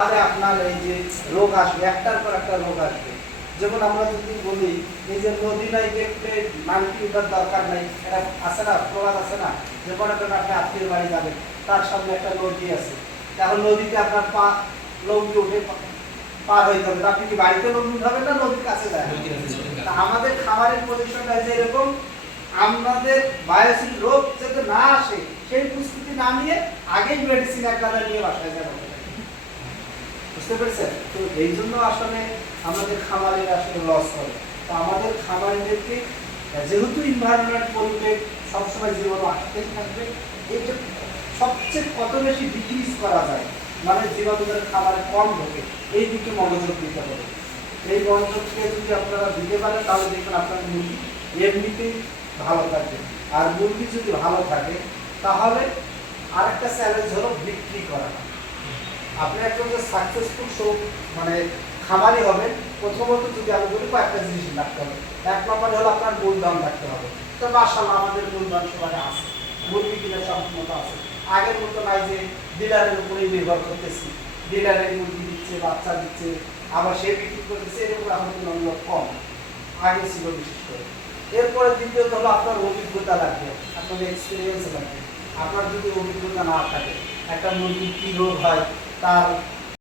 আপনার এই যে রোগ আসবে, একটার পর একটা রোগ আসবে। যেমন আমরা যদি বলি এই যে নদী নাই দেখতে মাল্টিমিটার দরকার নাই, এটা আছে না, প্রবাদ আছে না, যে মনে করেন আপনি আত্মীয় বাড়ি যাবেন, তার সামনে একটা নদী আছে, এখন নদীতে আপনার পা লঙ্গি উঠে পার হইতে হবে, আপনি কি বাড়িতে লঙ্গি উঠাবেন না নদীর কাছে যায়? আমাদের খাবারের পজিশনটা যে এরকম, আমাদের বায়োসিন রোগ যাতে না আসে সেই প্রস্তুতি না নিয়ে আগেই মেডিসিন এক গাদা নিয়ে বাসায় যাবো, বুঝতে পেরেছেন? তো এই জন্য আসলে আমাদের খামারের আসলে লস হয়। তো আমাদের খামারিদেরকে যেহেতু এনভায়রনমেন্ট পরিবেশ সবসময় জীবাণু আসতেই থাকবে, এইটা সবচেয়ে কত বেশি ডিক্রিজ করা যায়, মানে জীবাণুদের খাবারে কম ঢোকে, এই দিকে মনোযোগ দিতে হবে। এই মনোযোগকে যদি আপনারা দিতে পারেন তাহলে দেখবেন আপনার মুরগি এমনিতেই ভালো থাকবে। আর মুরগি যদি ভালো থাকে তাহলে আরেকটা চ্যালেঞ্জ হলো বিক্রি করা। আপনি একজন যে সাকসেসফুল মানে খামারি হবেন, প্রথমত যদি আমি বলি কয়েকটা জিনিস রাখতে হবে। এক নম্বরে হলো আপনার মূলধন রাখতে হবে। তো মাশাআল্লাহ আমাদের মূলধন সবাই আছে, মুরগি কিনে সম্পূর্ণতা আছে, আগের মতো নাই যে ডিলারের উপরেই নির্ভর করতেছি, ডিলারের মুরগি দিচ্ছে, বাচ্চা দিচ্ছে, আবার সে বিক্রি করতেছে, এরকম এখন তুলনামূলক কম, আগে ছিল বিশেষ করে। এরপরে দ্বিতীয়ত হলো আপনার অভিজ্ঞতা লাগবে, আপনার এক্সপিরিয়েন্স লাগবে। আপনার যদি অভিজ্ঞতা না থাকে, একটা মুরগির কী রোগ হয়, তার